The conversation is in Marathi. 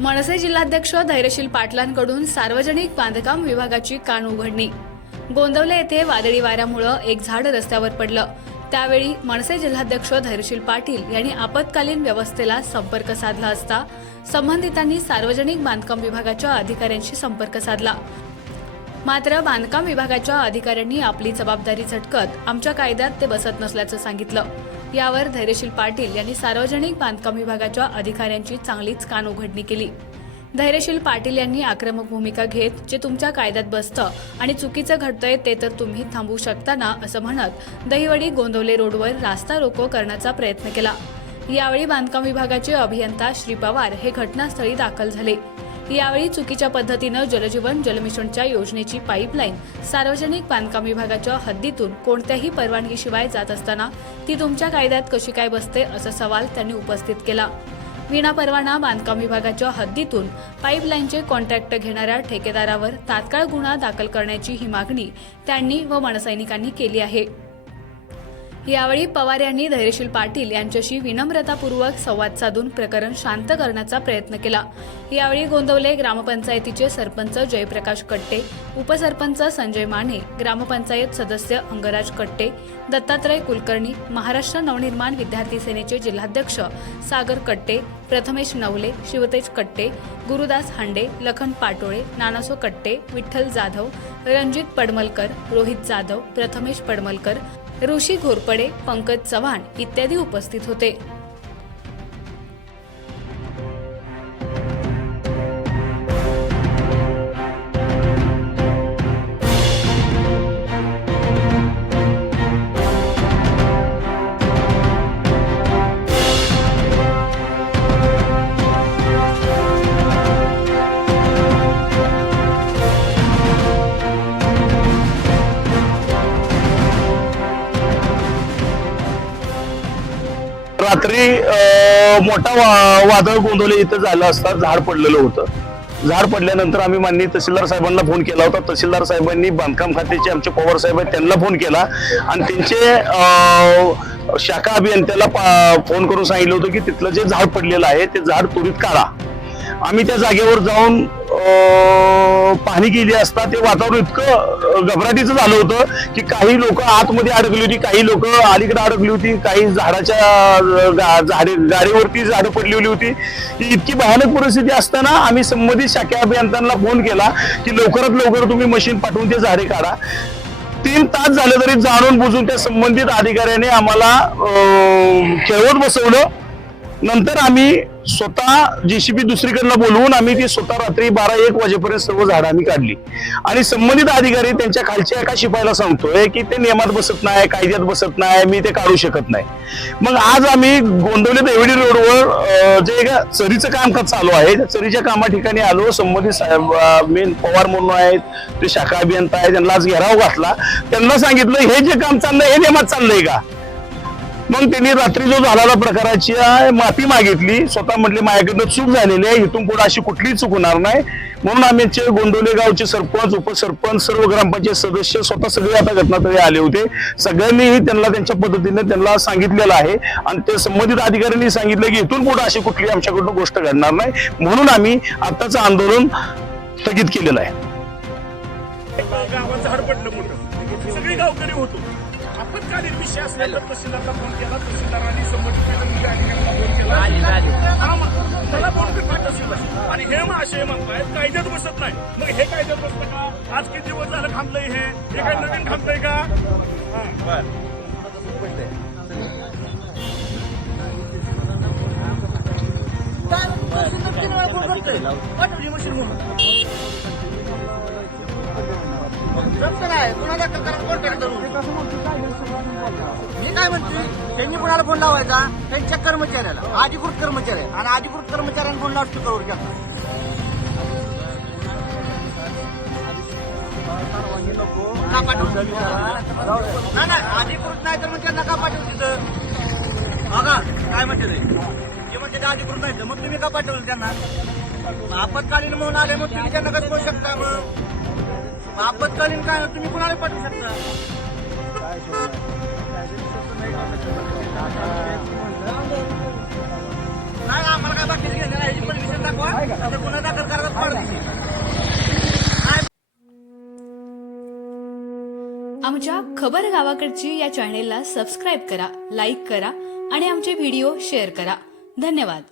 मनसे जिल्हाध्यक्ष धैर्यशील पाटलांकडून सार्वजनिक बांधकाम विभागाची कान उघडणी. गोंदवले येथे वादळी वाऱ्यामुळं एक झाड रस्त्यावर पडलं. त्यावेळी मनसे जिल्हाध्यक्ष धैर्यशील पाटील यांनी आपत्कालीन व्यवस्थेला संपर्क साधला असता संबंधितांनी सार्वजनिक बांधकाम विभागाच्या अधिकाऱ्यांशी संपर्क साधला. मात्र बांधकाम विभागाच्या अधिकाऱ्यांनी आपली जबाबदारी झटकत आमच्या कायद्यात ते बसत नसल्याचं सांगितलं. यावर धैर्यशील पाटील यांनी सार्वजनिक बांधकाम विभागाच्या अधिकाऱ्यांची चांगलीच कान उघडणी केली. धैर्यशील पाटील यांनी आक्रमक भूमिका घेत जे तुमच्या कायद्यात बसतं आणि चुकीचं घडतंय ते तर तुम्ही थांबवू शकता ना असं म्हणत दहिवडी गोंदवले रोडवर रास्ता रोको करण्याचा प्रयत्न केला. यावेळी बांधकाम विभागाचे अभियंता श्री पवार हे घटनास्थळी दाखल झाले. यावेळी चुकीच्या पद्धतीनं जलजीवन जलमिशनच्या योजनेची पाईपलाईन सार्वजनिक बांधकाम विभागाच्या हद्दीतून कोणत्याही परवानगीशिवाय जात असताना ती तुमच्या कायद्यात कशी काय बसते असा सवाल त्यांनी उपस्थित केला. विनापरवाना बांधकाम विभागाच्या हद्दीतून पाईपलाईनचे कॉन्ट्रॅक्ट घेणाऱ्या ठेकेदारावर तात्काळ गुन्हा दाखल करण्याची ही मागणी त्यांनी व मनसैनिकांनी केली आहे. यावेळी पवार यांनी धैर्यशील पाटील यांच्याशी विनम्रतापूर्वक संवाद साधून प्रकरण शांत करण्याचा प्रयत्न केला. यावेळी गोंदवले ग्रामपंचायतीचे सरपंच जयप्रकाश कट्टे उपसरपंच संजय माने ग्रामपंचायत सदस्य अंगराज कट्टे दत्तात्रय कुलकर्णी महाराष्ट्र नवनिर्माण विद्यार्थी सेनेचे जिल्हाध्यक्ष सागर कट्टे प्रथमेश नवले शिवतेज कट्टे गुरुदास हांडे लखन पाटोळे नानासो कट्टे विठ्ठल जाधव रणजित पडमलकर रोहित जाधव प्रथमेश पडमलकर ऋषी घोरपडे पंकज चव्हाण इत्यादी उपस्थित होते. रात्री मोठा वा- वादळ गोंदवले इथं झालं असता झाड पडलेलं होतं. झाड पडल्यानंतर आम्ही माननीय तहसीलदार साहेबांना फोन केला होता. तहसीलदार साहेबांनी बांधकाम खात्याचे आमचे पवार साहेब आहेत त्यांना फोन केला. आणि त्यांचे शाखा अभियंत्याला पा- फोन करून सांगितलं होतं की तिथलं जे झाड पडलेलं आहे ते झाड त्वरित काढा. आम्ही त्या जागेवर जाऊन पाहणी केली असता ते वातावरण इतकं घबराटीचं झालं होतं की काही लोक आतमध्ये अडकली होती काही लोक अलीकडे अडकली होती काही झाडाच्या झाडे गाडीवरती झाडं पडलेली होती. ही इतकी भयानक परिस्थिती असताना आम्ही संबंधित शाखा अभियंत्यांना फोन केला की लवकरात लवकर तुम्ही मशीन पाठवून ते झाडे काढा. तीन तास झाले तरी जाणून बुजून त्या संबंधित अधिकाऱ्याने आम्हाला खेळवत बसवलं. नंतर आम्ही स्वतः जेसीबी दुसरीकडनं बोलवून आम्ही ती स्वतः रात्री बारा एक वाजेपर्यंत सर्व झाडं आम्ही काढली. आणि संबंधित अधिकारी त्यांच्या खालच्या एका शिपायला सांगतोय की ते नियमात बसत नाही कायद्यात बसत नाही मी ते काढू शकत नाही. मग आज आम्ही गोंदवले देवडी रोडवर जे का चरीचं कामकाज चालू आहे त्या चरीच्या कामा ठिकाणी आलो. संबंधित साहेब मेन पवार म्हणून आहेत ते शाखा अभियंता आहेत त्यांना आज घेराव घातला. त्यांना सांगितलं हे जे काम चाललंय हे नियमात चाललंय का? मग त्यांनी रात्री जो झालेला प्रकाराची माफी मागितली. स्वतः म्हटले माझ्याकडनं चूक झालेली आहे. इथून पुढे अशी कुठलीही चूक होणार नाही. म्हणून आम्ही आमचे गोंदवले गावचे सरपंच उपसरपंच सर्व ग्रामपंचायत सदस्य स्वतः सगळे आता घटनास्थळी आले होते. सगळ्यांनीही त्यांना त्यांच्या पद्धतीने त्यांना सांगितलेलं आहे. आणि ते संबंधित अधिकाऱ्यांनी सांगितलं की इथून पुढे अशी कुठली आमच्याकडून गोष्ट घडणार नाही. म्हणून आम्ही आताचं आंदोलन स्थगित केलेलं आहे. मोठं सगळे गावकरी होतो. आपत्कालीन विषय असला तर तहसीलदारला फोन केला. तहसीलदारांनी संबंधित अधिकाऱ्यांना फोन केला. हा मग त्याला फोन करणार तहसीलदार? आणि हे मग असे म्हणतायत कायद्यात बसत नाही. मग हे कायद्यात बसतं का? आज किती दिवस झालं थांबलंय हे? हे काय नवीन थांबलंय का? हा. पाठवली मशीन म्हणून जमतं नाही दाखल करा? मी काय म्हणते त्यांनी कुणाला फोन लावायचा? त्यांच्या कर्मचाऱ्याला अधिकृत कर्मचारी आहे. आणि अधिकृत कर्मचाऱ्यांना फोन लावतो घ्या का पाठवू नाही नाही अधिकृत नाही तर म्हणजे मग त्यांना का पाठवू तिथं. बघा काय म्हणते ते. म्हणते ते अधिकृत नाही तर मग तुम्ही का पाठवलं त्यांना? आपत्कालीन म्हणून आले मग तुम्ही त्यांना कसं करू शकता मग? मग आपत्कालीन काय तुम्ही कुणाला पाठवू शकता? नाही आम्हाला काय बाकी घेतलं नाही. परमिशन दाखवा. ते गुन्हा दाखल करायला पाडते आमच्या खबर गावाकडची या चॅनेलला सबस्क्राईब करा लाईक करा आणि आमचे व्हिडिओ शेअर करा. धन्यवाद.